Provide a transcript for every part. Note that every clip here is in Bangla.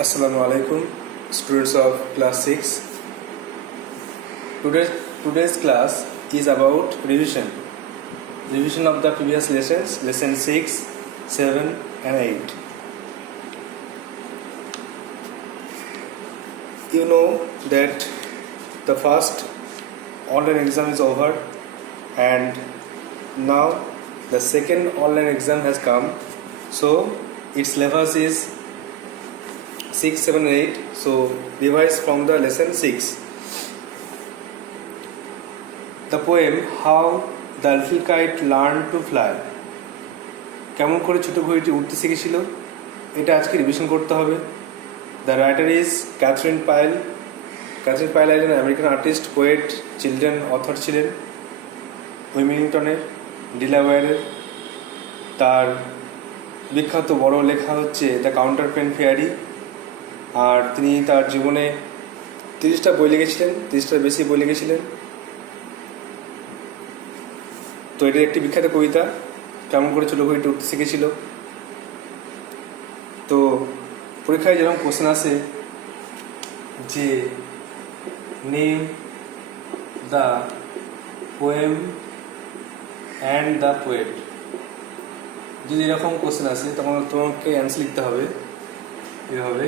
Assalamu alaikum, students of class 6. Today's class is about revision. Revision of the previous lessons, lesson 6, 7 and 8. You know that the first online exam is over and now the second online exam has come. So its syllabus is 6, 7 and 8. So revise from the lesson 6. The poem How the Little Kite Learned to Fly. কেমন করে ছোট ঘড়িটি উঠতে শিখেছিল এটা আজকে রিভিশন করতে হবে। The writer is Katherine Pyle. Katherine Pyle একজন American artist, poet, children author ছিলেন উইমিংটনের, ডিলাওয়্যারের। তার বিখ্যাত বড় লেখা হচ্ছে দ্য কাউন্টারপেন ফেয়ারি। আর তিনি তার জীবনে 30টা বই লিখেছিলেন, 30টার বেশি বই লিখেছিলেন। তো এটার একটি বিখ্যাত কবিতা, কেমন করে ছোট ঘড়িটি উঠতে শিখেছিল। তো পরীক্ষায় যেরকম কোশ্চেন আসে যে name the poem and the poet, যদি এরকম কোশ্চেন আসে তখন তোমাকে অ্যান্সার লিখতে হবে এভাবে,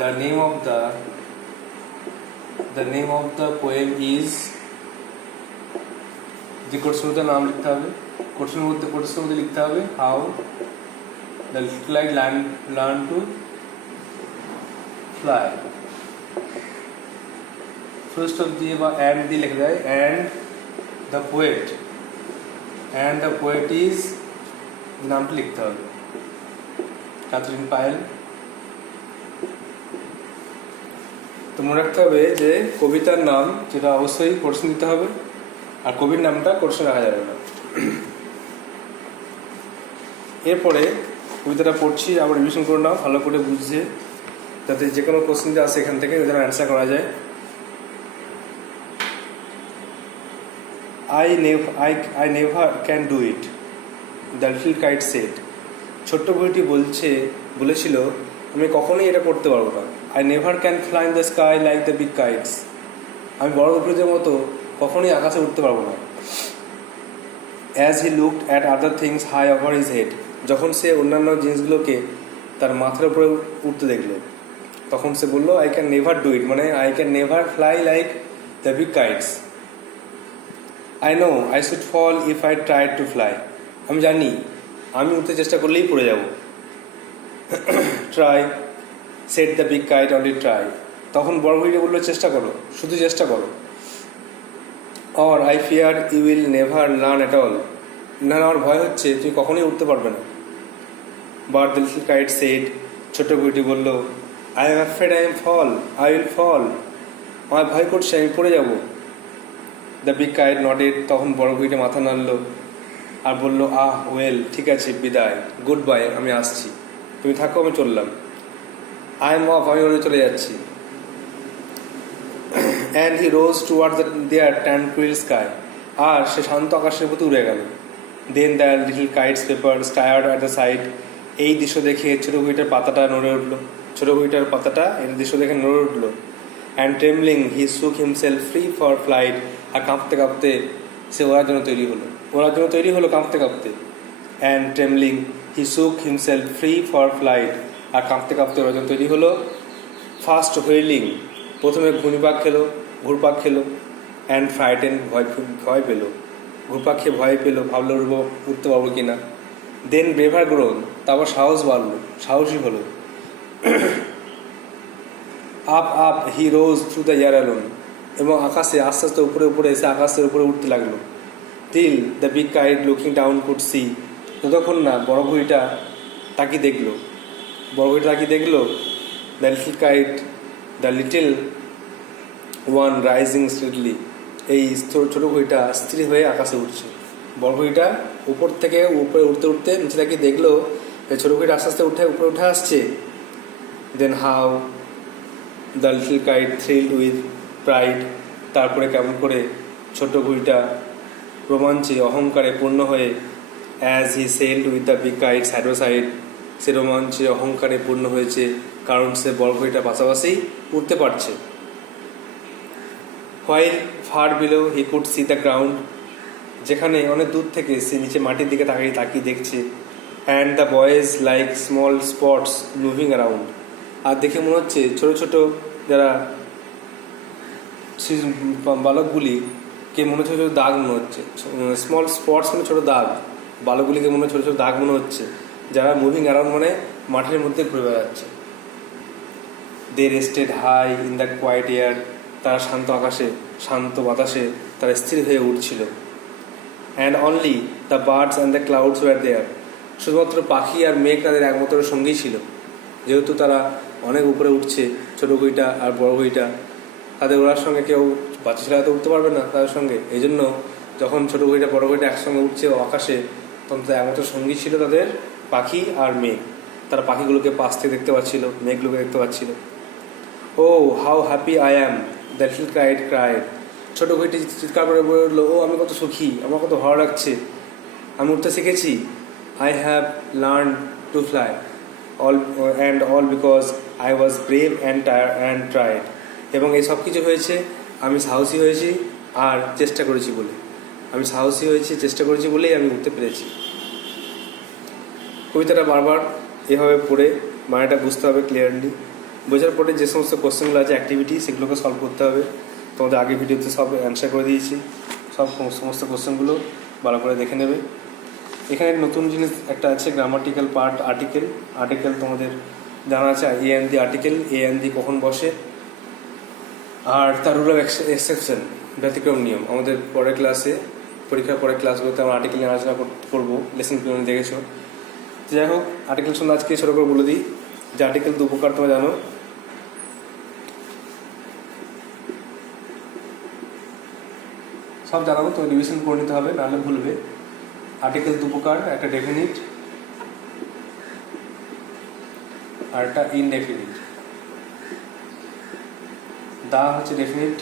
the name of the poem is, যে কোর্সের নাম লিখতে হবে, কোর্সের মধ্যে লিখতে হবে how the little kite learned to fly। First of দিয়ে বা অ্যান্ড দিয়ে লিখে দেয় and the poet is, নামটা লিখতে হবে ক্যাথরিন পাইল। তো মনে রাখতে হবে যে কবিতার নাম যেটা অবশ্যই কোর্সন দিতে হবে, আর কবির নামটা কোর্সন রাখা যাবে না। এরপরে কবিতাটা পড়ছি, আবার রিভিশন করে নাও ভালো করে বুঝছে, যাতে যে কোনো কোশ্চেন যে আসে এখান থেকে যেন অ্যান্সার করা যায়। I never can do it, the little kite said. ছোট্ট ঘড়িটি বলেছিল আমি কখনোই এটা করতে পারবো না। I never can fly in the sky like the big kites. আমি বড় ঘড়িদের মতো কখনোই আকাশে উঠতে পারবো না। As he looked at other things high over his head, যখন সে অন্যান্য জিনিসগুলোকে তার মাথার উপরে উঠতে দেখলো তখন সে বলল I can never do it, মানে I can never fly like the big kites. I know I should fall if I tried to fly. আমি জানি আমি উঠতে চেষ্টা করলেই পড়ে যাব। Try, said the big kite, only try. তখন বড় ঘড়িটা বললো চেষ্টা করো, শুধু চেষ্টা করো। Or I fear you will never learn at all. না আমার ভয় হচ্ছে তুমি কখনোই উঠতে পারবে না। But the little kite said, ছোট ঘড়িটি বলল I am afraid I will fall. আমার ভয় করছে আমি পড়ে যাব। The big kite nodded, তখন বড় ঘড়িটা মাথা নাড়ল আর বলল ওয়েল, ঠিক আছে, বিদায়, গুড বাই, আমি আসছি, তুমি থাকো, আমি চললাম। I am off, আমি ওরে চলে যাচ্ছি। And he rose towards their tranquil sky. আর সে শান্ত আকাশের প্রতি উড়ে গেল। Then the little kite's paper stirred at the side. এই দৃশ্য দেখে ছোট ঘড়িটার পাতাটা নড়ে উঠলো, এই দৃশ্য দেখে নড়ে উঠলো। And trembling he shook himself free for flight. আর কাঁপতে কাঁপতে সে ওড়ার জন্য তৈরি হলো কাঁপতে কাঁপতে। And trembling he shook himself free for flight. আর কাঁপতে কাঁপতে ওড়ার জন্য তৈরি হলো। ফার্স্ট হুইলিং, প্রথমে ঘুরপাক খেলো। অ্যান্ড ফ্রাইটেন, ভয় পেল, ঘুরপাক খেয়ে ভয় পেলো, ভাবলো উঠতে পারবো কিনা। দেন ব্রেভার গ্রোন, তারপর সাহসী হলো। Up he rose through the air alone, এবং আকাশে আস্তে আস্তে উপরে এসে আকাশের উপরে উঠতে লাগলো। Till the big kite looking down could see, ততক্ষণ না বড় ঘড়িটা তাকিয়ে দেখলো। The little one rising straightly, এই ছোট ঘড়িটা স্থির হয়ে আকাশে উঠছে। বড় ঘড়িটা উপর থেকে উপরে উঠতে নিচে তাকিয়ে দেখলো এই ছোট ঘড়িটা আস্তে আস্তে উপরে উঠে আসছে। Then how the little kite thrilled with pride, তারপরে কেমন করে ছোট ঘড়িটা রোমাঞ্চে অহংকারে পূর্ণ হয়ে as he sailed with the big kite side by side. সে রোমাঞ্চে অহংকারে পূর্ণ হয়েছে, কারণ সে বড় ঘড়িটার পাশাপাশি উঠতে পারছে। While far below he could see the ground, যেখানে অনেক দূর থেকে সে নিচে মাটির দিকে তাকিয়ে দেখছে। And the boys like small spots moving around, আর দেখে মনে হচ্ছে ছোট ছোট যারা বালকগুলিকে মনে হচ্ছে ছোটো দাগ মনে হচ্ছে, স্মল স্পটস মানে ছোটো দাগ, বালকগুলিকে মনে ছোটো ছোটো দাগ মনে হচ্ছে, যারা মুভিং অ্যারাউন্ড মানে মাঠের মধ্যে ঘুরে বেড়াচ্ছে। They rested high in the quiet air, তারা শান্ত আকাশে শান্ত বাতাসে তারা স্থির হয়ে উঠছিল। And only the birds and the clouds were there, শুধুমাত্র পাখি আর মেঘ তাদের একমাত্র সঙ্গী ছিল। যেহেতু তারা অনেক উপরে উঠছে, ছোটো ঘড়িটা আর বড় ঘড়িটা, তাদের ওরার সঙ্গে কেউ বাচ্চা ছেলেরা তো উঠতে পারবে না তাদের সঙ্গে। এই জন্য যখন ছোটো ঘড়িটা বড় ঘড়িটা একসঙ্গে উঠছে আকাশে, তখন তাদের একমাত্র সঙ্গী ছিল তাদের পাখি আর মেঘ। তারা পাখিগুলোকে পাশ থেকে দেখতে পাচ্ছিল, মেঘগুলোকে দেখতে পাচ্ছিল। Oh how happy I am, the little kite cried, ছোটো ঘড়িটি চিৎকার করে বলে উঠলো, ও আমি কত সুখী, আমার কত ভালো লাগছে, আমি উঠতে শিখেছি। I have learn to fly all because I was brave and tried, এবং এই সব কিছু হয়েছে আমি সাহসী হয়েছি আর চেষ্টা করেছি বলে। আমি সাহসী হয়েছি, চেষ্টা করেছি বলেই আমি উঠতে পেরেছি। কবিতাটা বারবার এভাবে পড়ে মানেটা বুঝতে হবে ক্লিয়ারলি। বোঝার পরে যে সমস্ত কোশ্চেনগুলো আছে অ্যাক্টিভিটি, সেগুলোকে সলভ করতে হবে। তোমাদের আগে ভিডিওতে সব অ্যান্সার করে দিয়েছি, সমস্ত কোশ্চেনগুলো ভালো করে দেখে নেবে। এখানে নতুন জিনিস একটা আছে, গ্রামাটিক্যাল পার্ট, আর্টিকেল তোমাদের জানা আছে, a and the article, a and the কখন বসে, আর তার রুল অফ এক্সেপশন, ব্যতিক্রম নিয়ম। আমাদের পরের ক্লাসে, পরীক্ষার পরের ক্লাসগুলোতে আমরা আর্টিকেল নিয়ে আলোচনা করবো, লেসন প্ল্যান দেখেছো। যাই হোক, আর্টিকেল শুনে আজকে ছোটো করে বলে দিই যে আর্টিকেল দু প্রকার, তোমরা জানো। সব জানাবো, তো রিভিশন করে নিতে হবে, নাহলে ভুলবে। আর্টিকেল দু প্রকার, একটা ডেফিনিট আর একটা ইনডেফিনিট। দা হচ্ছে ডেফিনিট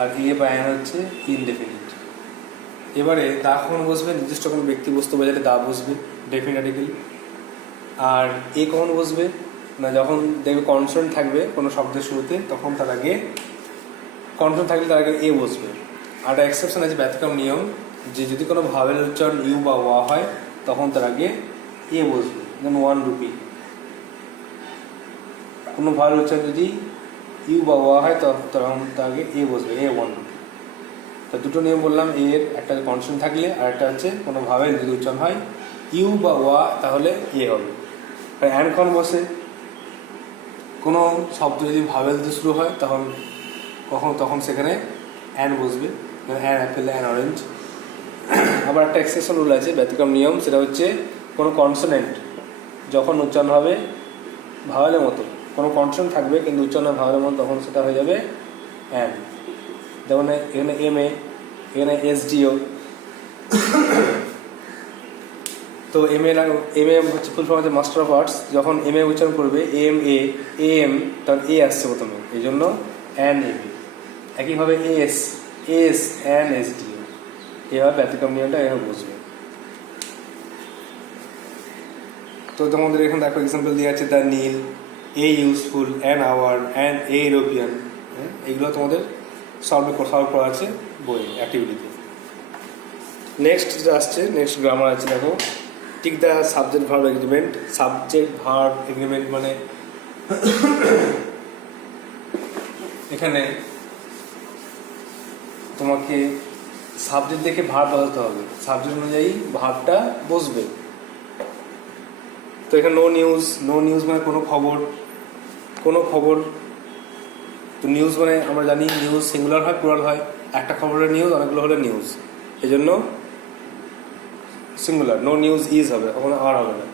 আর এ বা অ্যান হচ্ছে ইনডেফিনিট। এবারে দা কখন বসবে, নির্দিষ্ট কোনো ব্যক্তি বস্তু বোঝালে দা বসবে ডেফিনিট আর্টিকেল। আর এ কখন বসবে না, যখন দেখবে কনসোনেন্ট থাকবে কোনো শব্দের শুরুতে, তখন তার আগে কনসোনেন্ট থাকলে তার আগে এ বসবে। আর একটা এক্সেপশন আছে, ব্যতিক্রম নিয়ম, যে যদি কোনো ভাবের উচ্চারণ ইউ বা ওয়া হয়, তখন তার আগে এ বসবে। যেমন 1 রুপি, কোনো ভাবের উচ্চারণ যদি ইউ বা ওয়া হয়, তখন তার আগে এ বসবে, এ 1 রুপি। তো দুটো নিয়ম বললাম, এর একটা কনসোনেন্ট থাকলে, আর একটা হচ্ছে কোনো ভাবের যদি উচ্চারণ হয় ইউ বা ওয়া, তাহলে এ হবে। আর অ্যান কখন বসে, কোনো শব্দ যদি ভাবেল দিয়ে শুরু হয়, তখন সেখানে অ্যান বসবে, অ্যান অ্যাপেল, অ্যান অরেঞ্জ। আবার একটা এক্সেপশন রুল আছে, ব্যতিক্রম নিয়ম, সেটা হচ্ছে কোনো কনসোনেন্ট যখন উচ্চারণ হবে ভাওয়ালের মতো, কোনো কনসোনেন্ট থাকবে কিন্তু উচ্চারণ ভাওয়ালের মতো, তখন সেটা হয়ে যাবে অ্যান। যেমন এখানে এম এ, এখানে SDO। তো এম এ হচ্ছে ফুল ফর্ম হচ্ছে মাস্টার অফ আর্টস। যখন এম এ উচ্চারণ করবে AM, তখন এ আসছে প্রথমে, এই জন্য অ্যান এম। একইভাবে এস অ্যান SDO, এভাবে ব্যতিক্রম নিয়মটা এভাবে বুঝবে। তো তোমাদের এখানে দেখো এক্সাম্পল দিয়ে আছে, the Nile, a useful, an hour, an a European. এইগুলো তোমাদের সলভ করা আছে বই অ্যাক্টিভিটিতে। নেক্সট যেটা আসছে, নেক্সট গ্রামার আছে, দেখো tick the subject verb agreement. Subject verb agreement মানে এখানে তোমাকে সাবজেক্ট দেখে ভার্ব বসাতে হবে, সাবজেক্ট অনুযায়ী ভার্বটা বসবে। তো এখানে নো নিউজ মানে কোনো খবর। তো নিউজ মানে আমরা জানি নিউজ সিঙ্গুলার হয়, প্লুরাল হয়। একটা খবরের নিউজ, অনেকগুলো হলে নিউজ, এই জন্য সিঙ্গুলার। নো নিউজ ইজ হবে, কখনো আর হবে না।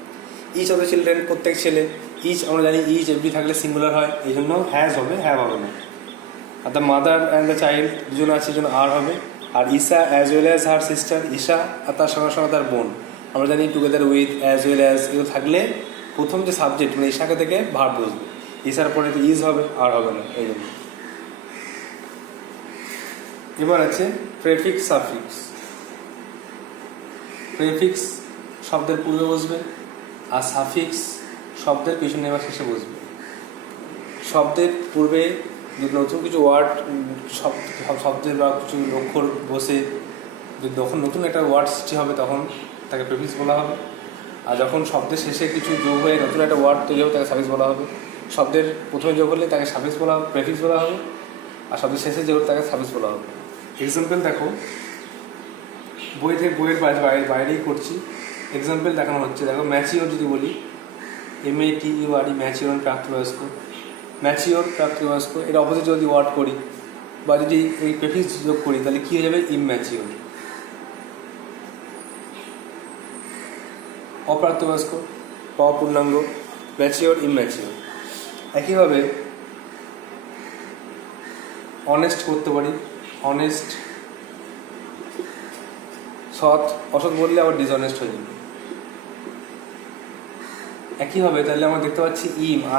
ইচ অফ দ্য চিলড্রেন, প্রত্যেক ছেলে। ইচ আমরা জানি ইচ এভরি থাকলে সিঙ্গুলার হয়, এই জন্য হ্যাজ হবে, হ্যাভ হবে না। Are the mother and the child, দুজন আছে, এই জন্য আর হবে। আর Isha as well as her sister, Isha আর তার সঙ্গে সঙ্গে তার বোন, আমরা জানি together with, as well as, এগুলো থাকলে প্রথম যে সাবজেক্ট মানে ঈশাকে থেকে ভার্ব বসবে। ঈশার পরে তো ইজ হবে, আর হবে না, এই জন্য। এবার আছে প্রেফিক্স সাফিক্স। প্রেফিক্স শব্দের পূর্বে বসবে, আর সাফিক্স শব্দের পিছনে বা শেষে বসবে। শব্দের পূর্বে যদি নতুন কিছু ওয়ার্ড শব্দের বা কিছু অক্ষর বসে যদি যখন নতুন একটা ওয়ার্ড সৃষ্টি হবে তখন তাকে প্রেফিক্স বলা হবে। আর যখন শব্দের শেষে কিছু যোগ হয়ে নতুন একটা ওয়ার্ড তৈরি হবে তাকে সাফিক্স বলা হবে। শব্দের প্রথমে যোগ হলে তাকে সাফিক্স বলা হবে, প্রেফিক্স বলা হবে। আর শব্দের শেষে যোগ হলে তাকে সাফিক্স বলা হবে। এক্সাম্পল দেখো, বইয়ের বাইরেই করছি, এক্সাম্পল দেখানো হচ্ছে। দেখো ম্যাচিওর যদি বলি, MATURE, ম্যাচিওর প্রাপ্তবয়স্ক। ম্যাচিওর প্রাপ্তবয়স্ক এর অপোজিট যদি ওয়ার্ড করি বা যদি এই প্রেফিক্স যোগ করি তাহলে কী হয়ে যাবে? ইমম্যাচিওর। অপ্রাপ্তবয়স্ক, অপূর্ণাঙ্গ, ম্যাচিওর, ইমম্যাচিওর। একইভাবে অনেস্ট করতে পারি, অনেস্ট, সৎ। অসৎ বললে আবার ডিসঅনেস্ট হয়ে যাবে। একইভাবে তাহলে আমরা দেখতে পাচ্ছি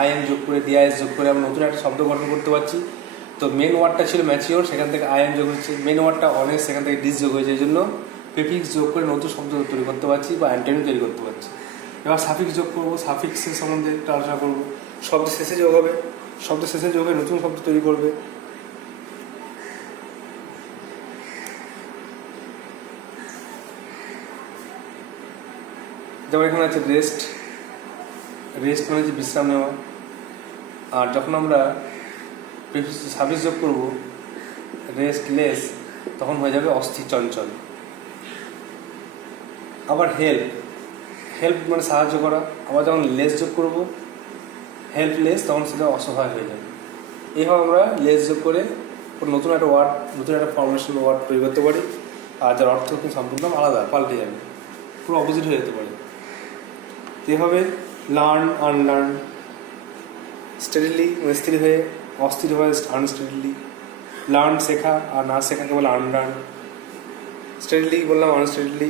IM যোগ করে DIS যোগ করে আমরা নতুন একটা শব্দ গঠন করতে পারছি। তো মেন ওয়ার্ডটা ছিল ম্যাচিওর, সেখান থেকে IM যোগ হচ্ছে। মেন ওয়ার্ডটা অনেস্ট, সেখান থেকে ডিস যোগ হয়েছে। এই জন্য প্রিফিক্স যোগ করে নতুন শব্দ তৈরি করতে পারছি বা অ্যান্টোনিম তৈরি করতে পারছি। এবার সাফিক্স যোগ করবো, সাফিক্সের সম্বন্ধে একটু আলোচনা করবো। শব্দের শেষে যোগ হবে, শব্দের শেষে যোগ হয়ে নতুন শব্দ তৈরি করবে। যেমন এখানে আছে রেস্ট। রেস্ট মানে হচ্ছে বিশ্রাম নেওয়া। আর যখন আমরা সাফিক্স যোগ করবো রেস্টলেস, তখন হয়ে যাবে অস্থির, চঞ্চল। আবার হেল্প মানে সাহায্য করা। আবার যখন লেস যোগ করবো হেল্পলেস, তখন সেটা অসহায় হয়ে যাবে। এইভাবে আমরা লেস যোগ করে নতুন একটা ওয়ার্ড, নতুন একটা ফর্মেশন ওয়ার্ড তৈরি করতে পারি। আর যার অর্থ কিন্তু সম্পূর্ণ আলাদা, পাল্টে যাবে, পুরো অপোজিট হয়ে যেতে পারে। এভাবে লার্ন, আনলার্ন, স্টেডিলি মানে স্থির হয়ে, অস্থির হয়ে আনস্টেডিলি। লার্ন শেখা, আর না শেখাকে বলে আনলার্ন। স্টেডিলি বললাম, আনস্টেডিলি,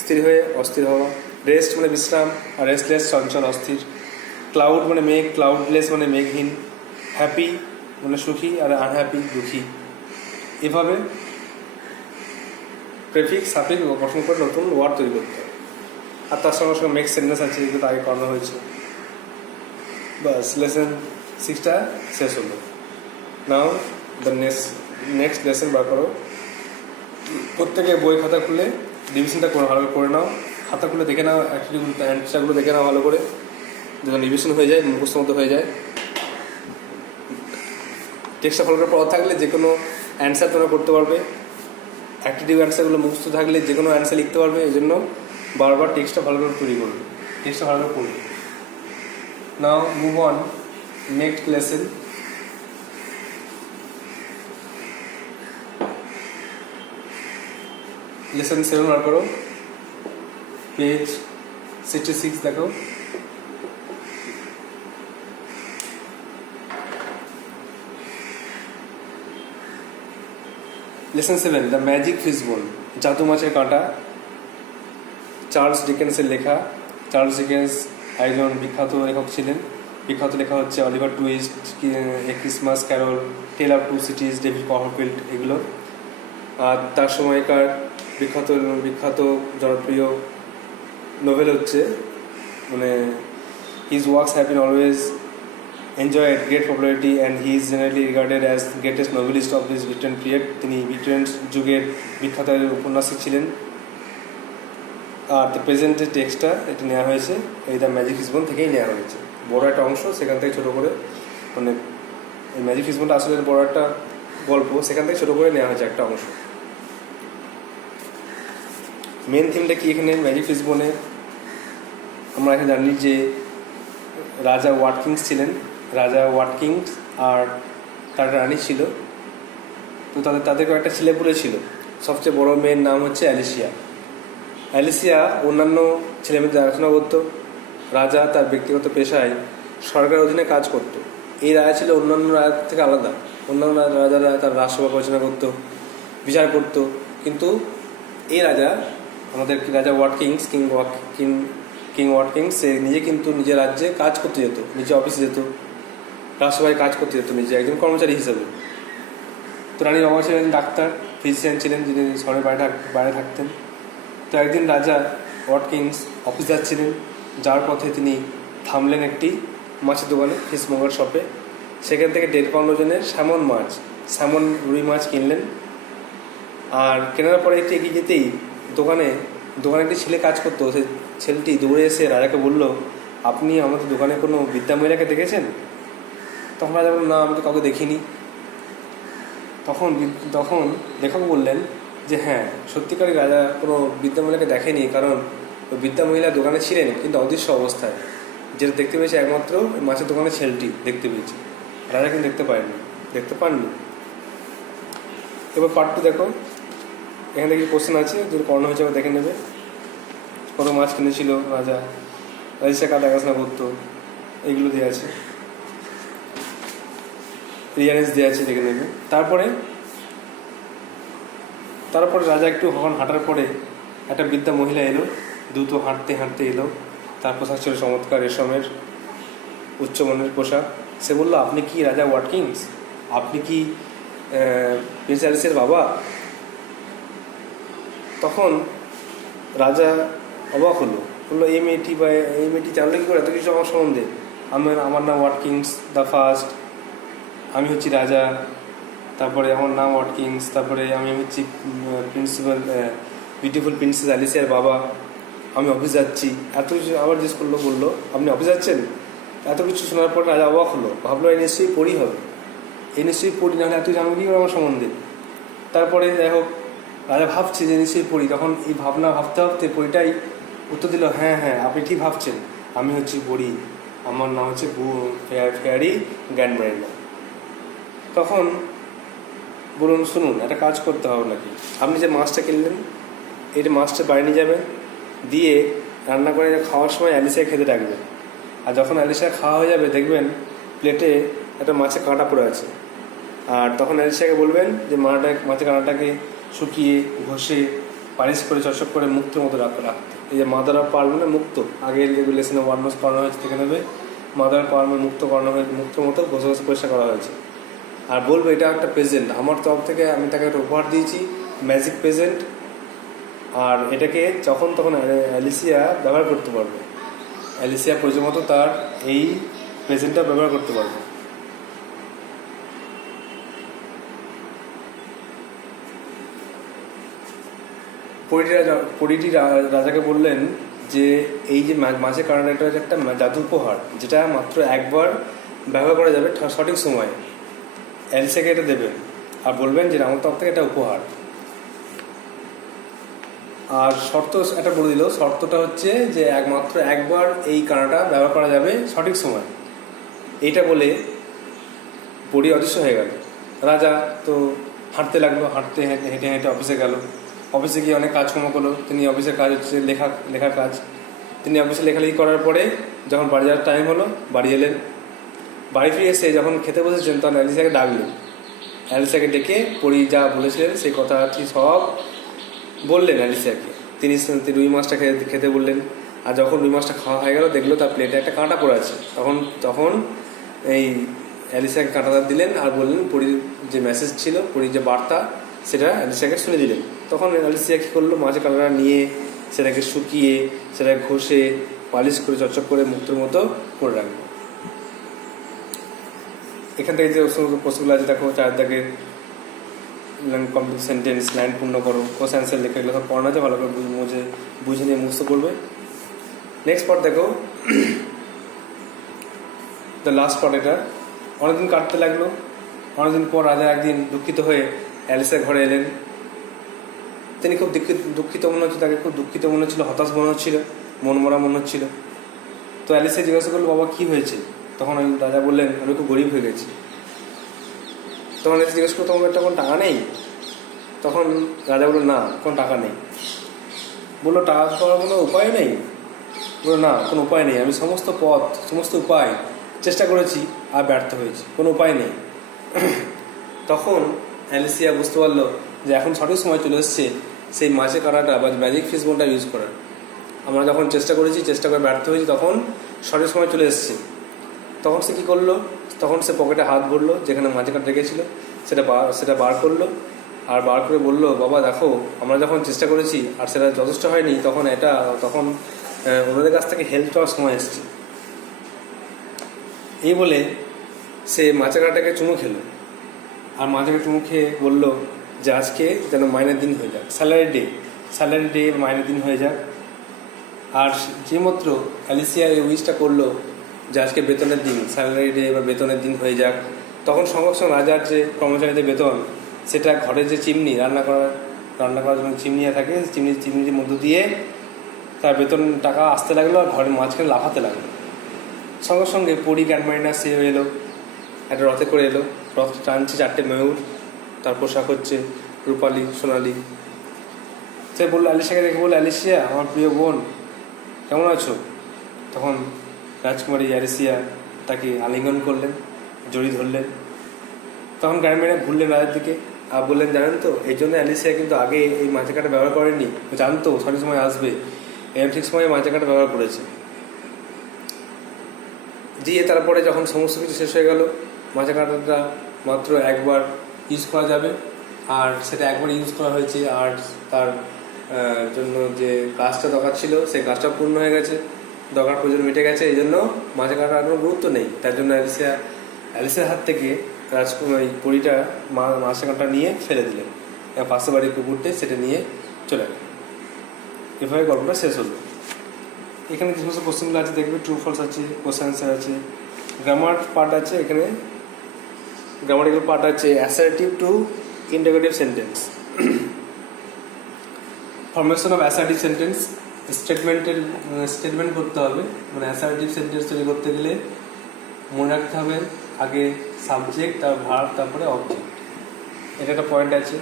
স্থির হয়ে অস্থির হওয়া। রেস্ট মানে বিশ্রাম, আর রেস্টলেস চঞ্চল, অস্থির। ক্লাউড মানে মেঘ, ক্লাউডলেস মানে মেঘহীন। হ্যাপি মানে সুখী, আর আনহ্যাপি দুঃখী। এভাবে প্রেফিক্স সাফিক্স গঠন করে নতুন ওয়ার্ড তৈরি করতে হবে। আর তার সঙ্গে সঙ্গে মেক সেন্টেন্স আছে, যেগুলো আগে করানো হয়েছে। বাস লেসন 6টা শেষ হলো। নাও দ্য নেক্সট লেসন বার করো। প্রত্যেকে বই খাতা খুলে রিভিশনটা ভালো করে নাও। খাতা খুলে দেখে নাও, অ্যান্সারগুলো দেখে নাও ভালো করে, যখন রিভিশন হয়ে যায়, মুখস্থ মতো হয়ে যায়। টেক্সটটা ভালো করে পড়া থাকলে যে কোনো অ্যান্সার তোমরা করতে পারবে। অ্যাক্টিভ অ্যান্সারগুলো মুখস্থ থাকলে যে কোনো অ্যান্সার লিখতে পারবে। এই জন্য বারবার টেক্সটটা ভালো করে তৈরি করবে, টেক্সটটা ভালো করে পড়বে। Now move on next lesson. Lesson 7 বার করো, পেজ 66 দেখো। লেসন 7 দ্য ম্যাজিক ফিশবোন, জাদু মাছের কাঁটা। চার্লস ডিকেন্সের লেখা। চার্লস ডিকেন্স একজন বিখ্যাত লেখক ছিলেন। বিখ্যাত লেখা হচ্ছে Oliver Twist, a Christmas Carol, tale of two cities, David Copperfield, এগুলো। আর তার সময়কার বিখ্যাত জনপ্রিয় নোভেল হচ্ছে, মানে his works have been always enjoyed great popularity and he is generally regarded as greatest novelist of this Victorian period. তিনি ভিক্টোরিয়ান যুগের বিখ্যাত উপন্যাসিক ছিলেন। আর দ্য প্রেজেন্টের টেক্সটটা এটা নেওয়া হয়েছে এই দ্য ম্যাজিক ফিশবোন থেকেই নেওয়া হয়েছে। বড় একটা অংশ, সেখান থেকে ছোটো করে, মানে এই ম্যাজিক ফিশবোনটা আসলে বড় একটা গল্প, সেখান থেকে ছোটো করে নেওয়া হয়েছে একটা অংশ। মেন থিমটা কি এখানে ম্যাজিক ফিশবোনে? আমরা এখানে জানি যে রাজা ওয়াটকিংস ছিলেন। রাজা ওয়াটকিংস আর তার রানী ছিল। তো তাদের একটা ছেলেপুলে ছিল। সবচেয়ে বড় মেয়ের নাম হচ্ছে অ্যালিসিয়া। অ্যালিসিয়া অন্যান্য ছেলেমেয়েদের দেখাশোনা করতো। রাজা তার ব্যক্তিগত পেশায় সরকারের অধীনে কাজ করতো। এই রাজা ছিল অন্যান্য রাজার থেকে আলাদা। অন্যান্য রাজারা তার রাজসভা পরিচালনা করতো, বিচার করতো। কিন্তু এই রাজা, আমাদের রাজা ওয়াটকিংস, কিং ওয়াটকিংস, সে নিজে কিন্তু নিজের রাজ্যে কাজ করতে যেত, নিজে অফিসে যেত, রাজসভায় কাজ করতে যেত নিজে একজন কর্মচারী হিসাবে। তো রানীর বাবা ছিলেন ডাক্তার, ফিজিশিয়ান ছিলেন, যিনি শহরের বাইরে থাকতেন। তো একদিন রাজা ওয়াটকিন্স অফিস যাচ্ছিলেন। যাওয়ার পথে তিনি থামলেন একটি মাছের দোকানে, ফিশমঙ্গার শপে। সেখান থেকে 1.5 ওজনের স্যামন রুই মাছ কিনলেন। আর কেনার পরে একটু এগিয়ে যেতেই দোকানে একটি ছেলে কাজ করতো। সেই ছেলেটি দৌড়ে এসে রাজাকে বলল, আপনি আমাদের দোকানে কোনো বিদ্যা মহিলাকে দেখেছেন? তখন রাজা বলল, না, আমি তো কাউকে দেখিনি। তখন লেখক বললেন যে হ্যাঁ, সত্যিকারই রাজা কোনো বিদ্যা মহিলাকে দেখেনি, কারণ ওই বিদ্যা মহিলা দোকানে ছিলেন কিন্তু অদৃশ্য অবস্থায়। যেটা দেখতে পেয়েছে একমাত্র মাছের দোকানের ছেলেটি দেখতে পেয়েছে, রাজা কিন্তু দেখতে পাননি। এবার পার্ট 2 দেখো। এখানে দেখি কোশ্চেন আছে, যদি পড়ানো হয়েছে দেখে নেবে। কত মাছ কিনেছিল রাজা, রাজা কার দেখাশোনা করতো, এইগুলো দেওয়া আছে, রিয়ারেন্স দেওয়া আছে, দেখে নেবে। তারপরে রাজা একটু হাঁটার পরে একটা বৃদ্ধা মহিলা এলো, দ্রুত হাঁটতে এলো। তার পোশাক ছিল চমৎকার রেশমের উচ্চমানের পোশাক। সে বলল, আপনি কি রাজা ওয়াটকিন্স? আপনি কি প্রিন্স অ্যালিসের বাবা? তখন রাজা অবাক হলো, বললো, এই মেয়েটি জানলো কি করে এত কিছু আমার সম্বন্ধে? আমার নাম ওয়াটকিন্স দ্য ফার্স্ট, আমি হচ্ছি রাজা, তারপরে আমার নাম ওয়াটকিন্স, তারপরে আমি হচ্ছি বিউটিফুল প্রিন্সেস অ্যালিসিয়ার বাবা, আমি অফিস যাচ্ছি, এত কিছু আবার জিজ্ঞেস বললো আপনি অফিস যাচ্ছেন? এত কিছু শোনার পর রাজা অবাক হলো, ভাবলো এই নিশ্চয়ই পড়ি হবে, এই নিশ্চয়ই পড়ি, নাহলে এত জানবো কি করে আমার সম্বন্ধে। তারপরে যাই হোক, রাজা ভাবছে যে নিশ্চয়ই পড়ি। তখন এই ভাবতে পড়িটাই উত্তর দিল, হ্যাঁ, আপনি ঠিক ভাবছেন, আমি হচ্ছি পড়ি, আমার নাম হচ্ছে ফেয়ারি গ্র্যান্ডমারিনা। তখন বলুন, শুনুন, একটা কাজ করতে হবে নাকি, আপনি যে মাছটা কিনলেন এই মাছটা বাড়ি নিয়ে যাবেন, দিয়ে রান্না করে খাওয়ার সময় অ্যালিসিয়া খেতে ডাকবেন। আর যখন অ্যালিসিয়া খাওয়া হয়ে যাবে দেখবেন প্লেটে একটা মাছের কাঁটা পড়ে আছে। আর তখন অ্যালিসিয়াকে বলবেন যে মাছের কাঁটাটাকে শুকিয়ে ঘষে পালিশ করে চকচক করে মুক্তোর মতো রাখতে। এই যে মাদার অফ পার্ল মানে মুক্তো, আগে লেসনে ওয়ার্ডনোস করানো হয়েছে, দেখে নেবে মাদার অফ পার্ল মুক্তো করানো হয়েছে, মুক্তোর মতো ঘষে পরিষ্কার করা হয়েছে। আর বলবো এটা একটা প্রেজেন্ট আমার তরফ থেকে, আমি তাকে একটা উপহার দিয়েছি, ম্যাজিক প্রেজেন্ট। আর এটাকে যখন তখন অ্যালিসিয়া ব্যবহার করতে পারবে, অ্যালিসিয়া প্রয়োজন মতো তার এই প্রেজেন্টটা ব্যবহার করতে পারবে। পরিটি রাজাকে বললেন যে এই যে মাছের কারণে এটা হচ্ছে একটা জাদু উপহার, যেটা মাত্র একবার ব্যবহার করা যাবে সঠিক সময়ে। অ্যালিসিয়াকে এটা দেবেন আর বলবেন যে আমার তরফ থেকে এটা উপহার। আর শর্ত একটা বলে দিল, শর্তটা হচ্ছে যে একমাত্র একবার এই কানাটা ব্যবহার করা যাবে সঠিক সময়। এইটা বলে পরি অদৃশ্য হয়ে গেল। রাজা তো হাঁটতে লাগলো, হেঁটে অফিসে গেল। অফিসে গিয়ে অনেক কাজকর্ম করলো। তিনি অফিসের কাজ হচ্ছে লেখার কাজ। তিনি অফিসে লেখালেখি করার পরে যখন বাড়ি যাওয়ার টাইম হলো, বাড়ি এলেন। বাড়ি ফিরে এসে যখন খেতে বসেছেন তখন অ্যালিসিয়াকে ডাকলেন। অ্যালিসিয়াকে ডেকে পরি যা বলেছিলেন সেই কথাটি সব বললেন অ্যালিসিয়াকে। তিনি রুই মাছটা খেতে বললেন। আর যখন রুই মাছটা খাওয়া হয়ে গেল দেখলো তার প্লেটে একটা কাঁটা পড়ে আছে। তখন এই অ্যালিসিয়াকে কাঁটাটা দিলেন আর বললেন পরির যে মেসেজ ছিল, পরির যে বার্তা, সেটা অ্যালিসিয়াকে শুনে দিলেন। তখন অ্যালিসিয়া কী করলো, মাছের কাঁটাটা নিয়ে সেটাকে শুকিয়ে সেটাকে ঘষে পালিশ করে চকচক করে মুক্তোর মতো করে রাখলো। এখান থেকে যে সমস্ত প্রশ্নগুলো আছে দেখো, 4 দাগের কমপ্লিট সেন্টেন্স, লাইন পূর্ণ করো, কোশ্চেন অ্যান্সার লেখা, এগুলো সব পড়ানো আছে, ভালো করে বুঝে নিয়ে মুখস্থ করবে। নেক্সট পার্ট দেখো, দ্য লাস্ট পার্ট। এটা অনেকদিন কাটতে লাগলো। অনেকদিন পর রাজা একদিন দুঃখিত হয়ে অ্যালিসিয়ার ঘরে এলেন। তিনি খুব দুঃখিত মনে হচ্ছিল, তাকে খুব দুঃখিত মনে হচ্ছিল, হতাশ মনে হচ্ছিল, মনমরা মনে হচ্ছিল। তো অ্যালিসিয়া জিজ্ঞাসা করলো, বাবা কী হয়েছে? তখন রাজা বললেন, আমি খুব গরিব হয়ে গেছি। তখন অ্যালিসিয়া জিজ্ঞাসা করলো, তোমার কোনো টাকা নেই? তখন রাজা বললো, না, কোনো টাকা নেই। বললো, টাকা পাওয়ার কোনো উপায় নেই? বললো, না, কোনো উপায় নেই, আমি সমস্ত উপায় চেষ্টা করেছি আর ব্যর্থ হয়েছি, কোনো উপায় নেই। তখন অ্যালিসিয়া বুঝতে পারলো যে এখন সঠিক সময় চলে এসছে সেই মাছের কাঁটাটা বা ম্যাজিক ফিশ বোনটা ইউজ করার। আমরা যখন চেষ্টা করে ব্যর্থ হয়েছি, তখন সঠিক সময় চলে এসছে। তখন সে কী করলো, তখন সে পকেটে হাত ভরলো, যেখানে মাছের কাঁটা রেখেছিল সেটা বার করলো, আর বার করে বললো, বাবা দেখো, আমরা যখন চেষ্টা করেছি আর সেটা যথেষ্ট হয়নি, তখন ওনাদের কাছ থেকে হেল্প পাওয়ার সময় এসছে। এই বলে সে মাচাকাটাকে চুমু খেলো, আর মাচাকে চুমু খেয়ে বললো যে আজকে যেন মাইনের দিন হয়ে যাক, স্যালারি ডে মাইনের দিন হয়ে যাক। আর যে মাত্র অ্যালিসিয়া এই উইশটা করলো যে আজকে বেতনের দিন, স্যালারি ডে বা বেতনের দিন হয়ে যাক, তখন সঙ্গে সঙ্গে রাজার যে কর্মচারীদের বেতন, সেটা ঘরের যে চিমনি রান্না করার জন্য চিমনি থাকে, চিমনির মধ্য দিয়ে তার বেতন টাকা আসতে লাগলো, আর ঘরের মাঝখানে লাফাতে লাগলো। সঙ্গে সঙ্গে পরি গ্র্যান্ডমাইনা সে এলো, একটা রথে করে এলো, রথ টানছে 4টে ময়ূর, তার পোশাক হচ্ছে রূপালি সোনালি। সে বললো, অ্যালিসিয়াকে দেখে বললো, অ্যালিসিয়া আমার প্রিয় বোন, কেমন আছো? তখন রাজকুমারী অ্যালিসিয়া তাকে আলিঙ্গন করলেন, জড়ি ধরলেন। তখন গ্র্যান্ডমাইনা ঘুরলেন রাজার দিকে আর বললেন, জানেন তো, এই জন্য অ্যালিসিয়া কিন্তু আগে এই মাচাকাটা ব্যবহার করেনি, জানতো সঠিক সময় আসবে, ঠিক সময় মাচাকাটা ব্যবহার করেছে। দিয়ে তারপরে যখন সমস্ত কিছু শেষ হয়ে গেল, মাচাকাটাটা মাত্র একবার ইউজ করা যাবে, আর সেটা একবার ইউজ করা হয়েছে, আর তার জন্য যে কাজটা দরকার ছিল সেই কাজটা পূর্ণ হয়ে গেছে, দরকার প্রয়োজন মিটে গেছে। এই জন্য মাচাকাটার কোনো গুরুত্ব নেই। তার জন্য অ্যালিসিয়ার হাত থেকে রাজকুমারী পরীটা মাচাকাটা নিয়ে ফেলে দিলেন, পাশে বাড়ির কুকুরটে সেটা নিয়ে চলে গেল। এভাবে গল্পটা শেষ হলো। এখানে যে সমস্ত কোশ্চেনগুলো আছে দেখবে, ট্রু ফলস আছে, কোশ্চেন অ্যান্সার আছে, গ্রামার পার্ট আছে। এখানে গ্রামাটিক্যাল পার্ট আছে, assertive two interrogative sentence, formation of assertive sentence, statement করতে হবে। মানে অ্যাসার্টিভ সেন্টেন্স তৈরি করতে গেলে মনে রাখতে হবে আগে সাবজেক্ট, তার ভার্ব, তারপরে অবজেক্ট। এটা একটা পয়েন্ট আছে,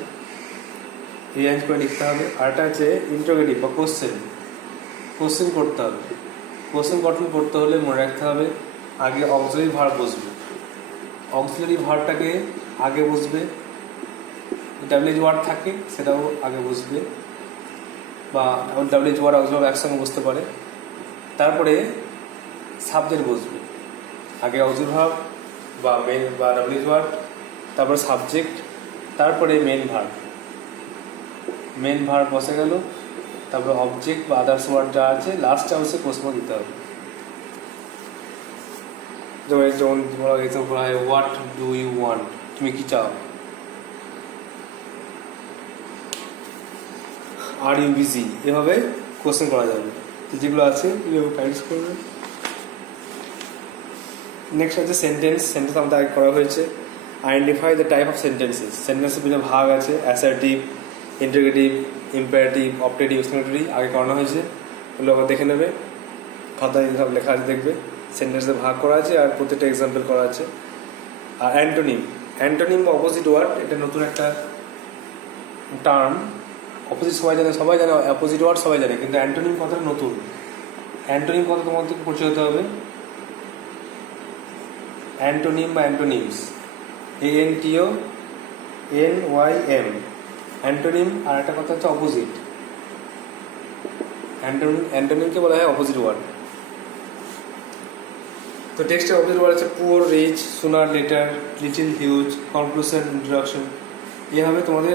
রিয়ারেঞ্জ করে লিখতে হবে। আরটা আছে ইন্টারোগেটিভ বা কোশ্চেন করতে হবে। কোশ্চেন গঠন করতে হলে মনে রাখতে হবে আগে অক্সিলারি ভার্ব বসবে, অক্সিলারি ভার্বটাকে আগে বসবে, ডাব্লিউএইচ ওয়ার্ড থাকে সেটাও আগে বসবে, বা ডাব্লিউএইচ ওয়ার্ড অক্সিলারি একসঙ্গে বসতে পারে। তারপরে সাবজেক্ট বসবে, আগে অক্সিলারি ভার্ব বা মেন বা ডাব্লিউএইচ ওয়ার্ড, তারপরে সাবজেক্ট, তারপরে মেন ভার্ব বসে গেল, তারপরে অবজেক্ট বা আদার্স ওয়ার্ড যা আছে, লাস্টে অবশ্যই প্রশ্ন দিতে হবে। যেমন এক্সাম্পল হয়, হোয়াট ডু ইউ ওয়ান্ট, তুমি কি চাও? আর ইউ বিজি, এভাবে কোশ্চেন করা যাবে। যেগুলো আছে এভাবে প্র্যাকটিস করবে। নেক্সট আছে সেন্টেন্স আমাদের আগে করা হয়েছে। Identify the type of sentences. সেন্টেন্সের বিভিন্ন ভাগ আছে, assertive, interrogative, imperative, optative, exclamatory আগে করানো হয়েছে। এগুলো আবার দেখে নেবে, খাতায় সব লেখা আছে দেখবে, সেন্টেন্সে ভাগ করা আছে আর প্রত্যেকটা এক্সাম্পল করা আছে। আর অ্যান্টোনিম বা অপোজিট ওয়ার্ড, এটা নতুন একটা টার্ম। অপোজিট সবাই জানে অপোজিট ওয়ার্ড সবাই জানে, কিন্তু অ্যান্টোনিম কথাটা নতুন। অ্যান্টোনিম কথা তোমাদের পরিচয় হতে হবে। অ্যান্টোনিম বা অ্যান্টোনিমস, ANTONYM, অ্যান্টোনিম। আর একটা কথা হচ্ছে অপোজিট। অ্যান্টোনিমকে বলা হয় অপোজিট ওয়ার্ড। তো টেক্সটের অপোজিট ওয়ার্ড আছে poor, rich, sooner, later, little, huge, conclusion, introduction. এইভাবে তোমাদের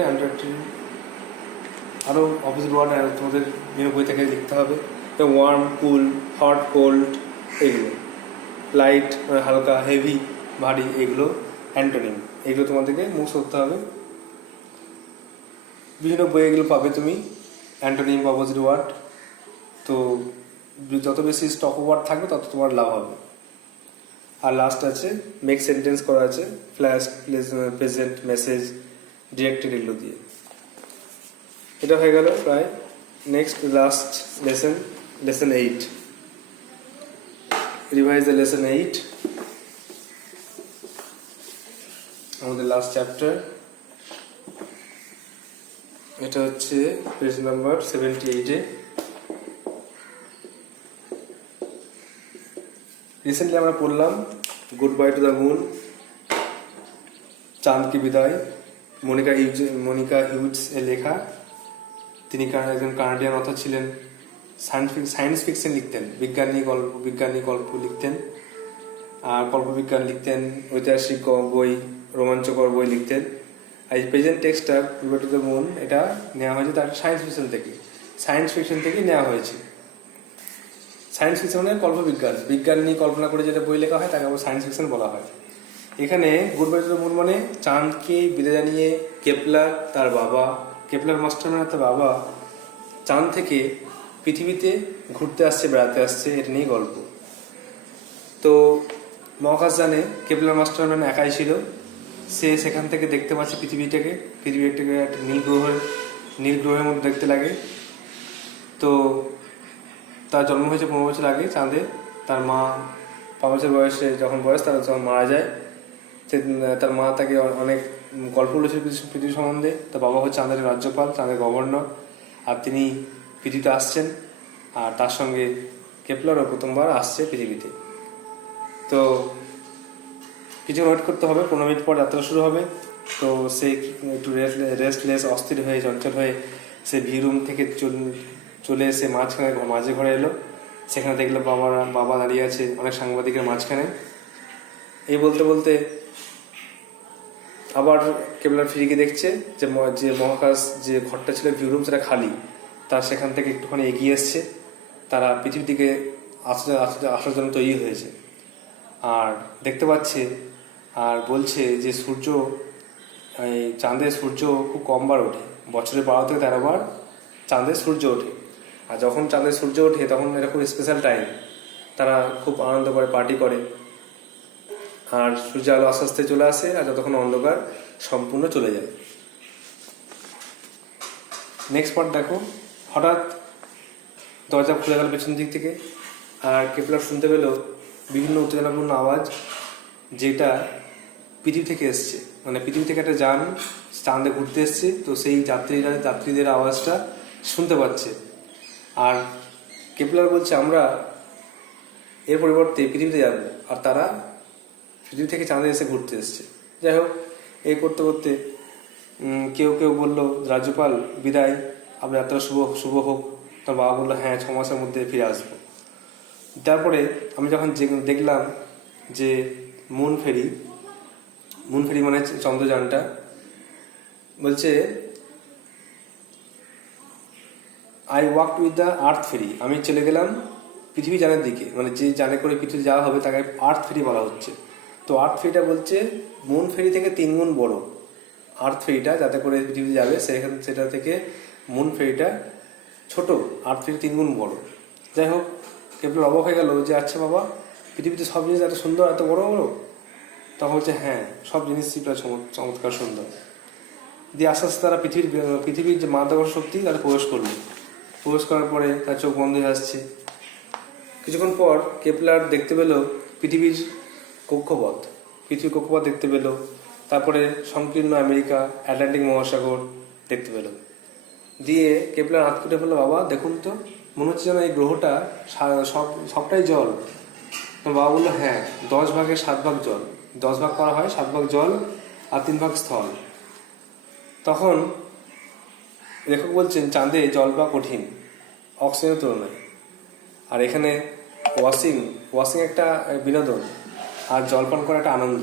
আরও অপোজিট ওয়ার্ড তোমাদের বিভিন্ন বই থেকে লিখতে হবে। ওয়ার্ম, কুল, হট, কোল্ড, এগুলো। লাইট হালকা, হেভি ভারী, এগুলো অ্যান্টোনিম। এগুলো তোমাদেরকে মুখস্থ করতে হবে। বিভিন্ন বই এগুলো পাবে তুমি, অ্যান্টোনিম বা অপোজিট ওয়ার্ড। তো যত বেশি স্টক ওয়ার্ড থাকবে তত তোমার লাভ হবে। আর লাস্ট আছে মেক সেন্টেন্স করা আছে, ফ্ল্যাশ, প্রেজেন্ট, মেসেজ, ডিরেক্টেড, এগুলো দিয়ে। এটা হয়ে গেল প্রায়। Next last lesson 8। Revise the lesson 8, আমাদের লাস্ট চ্যাপ্টার। এটা হচ্ছে পেজ নাম্বার 78-এ। রিসেন্টলি আমরা পড়লাম good bye to the moon, চাঁদ কি বিদায়, মনিকা হিউজ এর লেখা। তিনি একজন কানাডিয়ান অথর ছিলেন। সায়েন্স ফিকশন লিখতেন, বিজ্ঞানী গল্প লিখতেন, আর কল্পবিজ্ঞান লিখতেন, ঐতিহাসিক বই, রোমাঞ্চকর বই লিখতেন। এই প্রেজেন্ট টেক্সটটা গুড টু দ্য মুন এটা নেওয়া হয়েছে তার সায়েন্স ফিকশন থেকে নেওয়া হয়েছে। সায়েন্স ফিকশন মানে কল্পবিজ্ঞান, বিজ্ঞান নিয়ে কল্পনা করে যেটা বই লেখা হয় তাকে আবার সায়েন্স ফিকশন বলা হয়। এখানে good bye to the moon মানে চাঁদকে বিদায় জানিয়ে কেপলার তার বাবা, কেপলার মাস্টার মানে তার বাবা চাঁদ থেকে পৃথিবীতে ঘুরতে আসছে, বেড়াতে আসছে, এটা নিয়ে গল্প। তো মহাকাশযানে কেপলার মাস্টারম্যান একাই ছিল। সে সেখান থেকে দেখতে পাচ্ছে পৃথিবীটাকে একটা নীল গ্রহের মধ্যে দেখতে লাগে। তো তার জন্ম হয়েছে 15 বছর আগে চাঁদে। তার মা 5 বছর বয়সে যখন তারা যখন মারা যায়, তার মা তাকে অনেক গল্প বলেছিল পৃথিবী সম্বন্ধে। তার বাবা হচ্ছে চাঁদের রাজ্যপাল, চাঁদের গভর্নর, আর তিনি পৃথিবীতে আসছেন, আর তার সঙ্গে কেপলারও প্রথমবার আসছে পৃথিবীতে। তো কিছু ওয়েট করতে হবে, 15 মিনিট পর যাত্রা শুরু হবে। তো সে একটু রেস্টলেস, অস্থির হয়ে, চঞ্চল হয়ে সে ভিউরুম থেকে চলে এসে মাঝে ঘরে এলো। সেখানে দেখলো বাবা দাঁড়িয়ে আছে অনেক সাংবাদিকের মাঝখানে। এই বলতে বলতে আবার কেবলার ফিরিকে দেখছে যে মহাকাশ যে ঘরটা ছিল ভিউরুম সেটা খালি। তার সেখান থেকে একটুখানি এগিয়ে এসছে, তারা পৃথিবীর দিকে আসার জন্য তৈরি হয়েছে। আর দেখতে পাচ্ছে আর বলছে যে চাঁদের সূর্য খুব কমবার ওঠে, বছরে 12 থেকে 13 বার চাঁদের সূর্য ওঠে। আর যখন চাঁদের সূর্য ওঠে তখন এটা খুব স্পেশাল টাইম, তারা খুব আনন্দ করে, পার্টি করে। আর সূর্য আলো আস্তে আস্তে চলে আসে, আর যতক্ষণ অন্ধকার সম্পূর্ণ চলে যায়। নেক্সট পার্ট দেখো, হঠাৎ দরজা খুলে গেল পেছন দিক থেকে, আর কেপলার শুনতে পেল বিভিন্ন উত্তেজনাপূর্ণ আওয়াজ, যেটা পৃথিবী থেকে এসছে। মানে পৃথিবী থেকে একটা যান চাঁদে ঘুরতে এসছে, তো সেই যাত্রীদের আওয়াজটা শুনতে পাচ্ছে। আর কেপলার বলছে আমরা এর পরিবর্তে পৃথিবীতে যাব, আর তারা পৃথিবী থেকে চাঁদে এসে ঘুরতে এসছে। যাই হোক, এই করতে করতে কেউ কেউ বললো রাজ্যপাল বিদায়, আপনার যাত্রা শুভ হোক। তার বাবা বললো হ্যাঁ, 6 মাসের মধ্যে ফিরে আসবো। তারপরে আমি যখন দেখলাম যে মুন ফেরি মানে চন্দ্রযানটা বলছে I walked with the earth ferry, আমি চলে গেলাম পৃথিবী যানের দিকে। মানে যে জানে করে পৃথিবী যাওয়া হবে তাকে আর্থ ফেরি বলা হচ্ছে। তো আর্থ ফেরিটা বলছে মুন ফেরি থেকে 3 গুণ বড়। আর্থ ফেরিটা যাতে করে পৃথিবীতে যাবে সেটা থেকে মুন ফেরিটা ছোট, আর্থ ফেরি 3 গুণ বড়। যাই হোক, কেবল অবাক হয়ে গেল যে আচ্ছা বাবা, পৃথিবীতে সব জিনিস এত সুন্দর, এত বড় বড়? তখন হচ্ছে হ্যাঁ, সব জিনিসই প্রায় চমৎকার সুন্দর। দিয়ে আস্তে আস্তে তারা পৃথিবীর যে মাধ্যাকর্ষণ শক্তি তারা প্রবেশ করার পরে তার চোখ বন্ধ হয়ে আসছে। কিছুক্ষণ পর কেপলার দেখতে পেল পৃথিবীর কক্ষপথ দেখতে পেল। তারপরে সংকীর্ণ আমেরিকা, আটলান্টিক মহাসাগর দেখতে পেল। দিয়ে কেপলার হাত খুঁটে ফেললো, বাবা দেখুন তো, মনে হচ্ছে যেন এই গ্রহটা সবটাই জল। তো বাবা বললো হ্যাঁ, 10 ভাগের 7 ভাগ জল, 10 ভাগ করা হয়, 7 ভাগ জল আর 3 ভাগ স্থল। তখন লেখক বলছেন চাঁদে জল পাওয়া কঠিন অক্সিজেনের তুলনায়, আর এখানে ওয়াশিং একটা বিনোদন, আর জলপান করা একটা আনন্দ।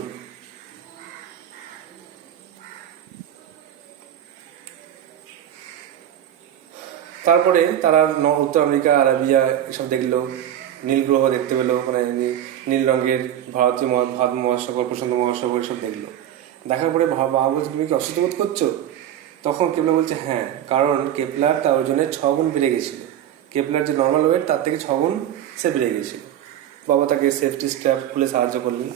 তারপরে তারা উত্তর আমেরিকা, আরাবিয়া এসব দেখলো, নীল গ্রহ দেখতে পেলো, মানে নীল রঙের ভারতীয় মহাসাগর, প্রশান্ত মহাসাগর এসব দেখলো। দেখার পরে বাবা বলছে তুমি কি অসুস্থ বোধ করছো? তখন কেপলার বলছে হ্যাঁ, কারণ কেপলার তার ওজনের 6 গুণ বেড়ে গেছিল। কেপলার যে নর্মাল ওয়েট তার থেকে 6 গুণ সে বেড়ে গেছিল। বাবা তাকে সেফটি স্ট্র্যাপ খুলে সাহায্য করলেন।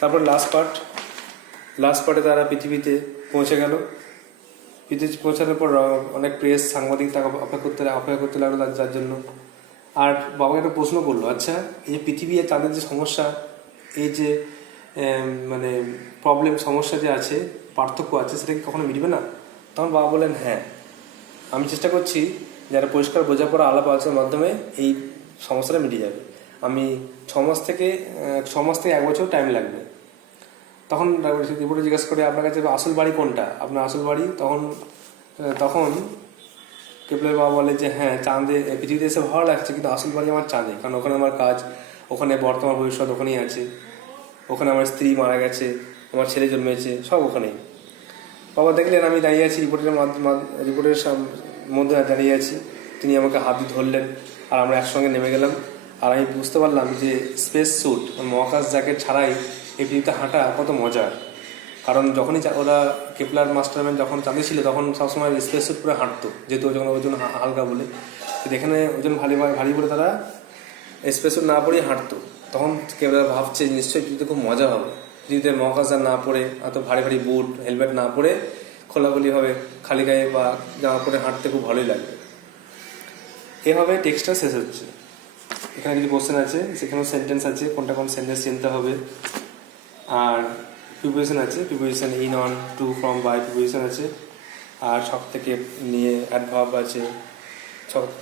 তারপর লাস্ট পার্টে তারা পৃথিবীতে পৌঁছে গেল। পৃথিবী পৌঁছানোর পর অনেক প্রেস, সাংবাদিক তাকে অপেক্ষা করতে লাগলো যার জন্য। আর বাবাকে একটা প্রশ্ন করলো, আচ্ছা এই পৃথিবী আর তাদের যে সমস্যা, এই যে মানে সমস্যা যে আছে, পার্থক্য আছে, সেটা কি কখনো মিটবে না? তখন বাবা বললেন হ্যাঁ, আমি চেষ্টা করছি যারা পরিষ্কার বোঝাপড়া আলাপ আলোচনার মাধ্যমে এই সমস্যাটা মিটে যাবে। আমি 6 মাস থেকে 1 বছর টাইম লাগবে। তখন রিপোর্টে জিজ্ঞাসা করে আপনার কাছে আসল বাড়ি কোনটা, আপনার আসল বাড়ি? তখন কেপলার বাবা বলে যে হ্যাঁ, চাঁদে পৃথিবীতে এসে ভালো লাগছে, কিন্তু আসল বাড়ি আমার চাঁদে, কারণ ওখানে আমার কাজ, ওখানে বর্তমান ভবিষ্যৎ ওখানেই আছে, ওখানে আমার স্ত্রী মারা গেছে, আমার ছেলে জন্মেছে, সব ওখানেই। বাবা দেখলেন আমি দাঁড়িয়ে আছি রিপোর্টের মধ্যে দাঁড়িয়ে আছি, তিনি আমাকে হাত দিয়ে ধরলেন আর আমরা একসঙ্গে নেমে গেলাম। আর আমি বুঝতে পারলাম যে স্পেস স্যুট মহাকাশ জ্যাকেট ছাড়াই এই পৃথিবীতে হাঁটা কত মজার। কারণ যখনই ওরা কেপলার মাস্টারম্যান যখন চাঁদে ছিল তখন সবসময় স্পেস স্যুট পরে হাঁটতো, যেহেতু ওজন হালকা বলে। এখানে ওজন ভারী বলে তারা স্পেস স্যুট না পরেই হাঁটতো। তখন কেপলার ভাবছে নিশ্চয়ই পৃথিবীতে খুব মজা হবে, পৃথিবীতে মহাকাশযান না পরে, এত ভারী ভারী বুট হেলমেট না পরে খোলাখুলিভাবে খালি গায়ে বা জামা পরে হাঁটতে খুব ভালোই লাগবে। এভাবে টেক্সটটা শেষ হচ্ছে। এখানে কিছু কোশ্চেন আছে, সেখানেও সেন্টেন্স আছে, কোনটা কোন সেন্টেন্স চিনতে হবে। আর প্রিপোজিশন আছে, preposition in, on, to, from, by preposition আছে। আর সব থেকে নিয়ে অ্যাডভার্ব আছে,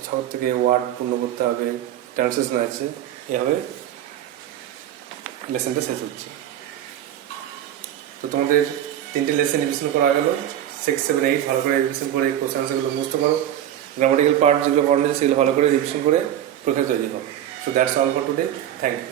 সব থেকে ওয়ার্ড পূর্ণ করতে হবে, ট্রান্সলেশন আছে। এভাবে লেসনটা শেষ হচ্ছে। তো তোমাদের 3টে লেসন রিভিশন করা গেল, 6, 7, 8 ভালো করে রিভিশন করে কোশ্চেন আনসারগুলো মুখস্থ করো। গ্রামাটিক্যাল পার্ট যেগুলো পড়ানো আছে সেগুলো ভালো করে রিভিশন করে পরীক্ষা তৈরি হবে। So that's all for today. Thank you.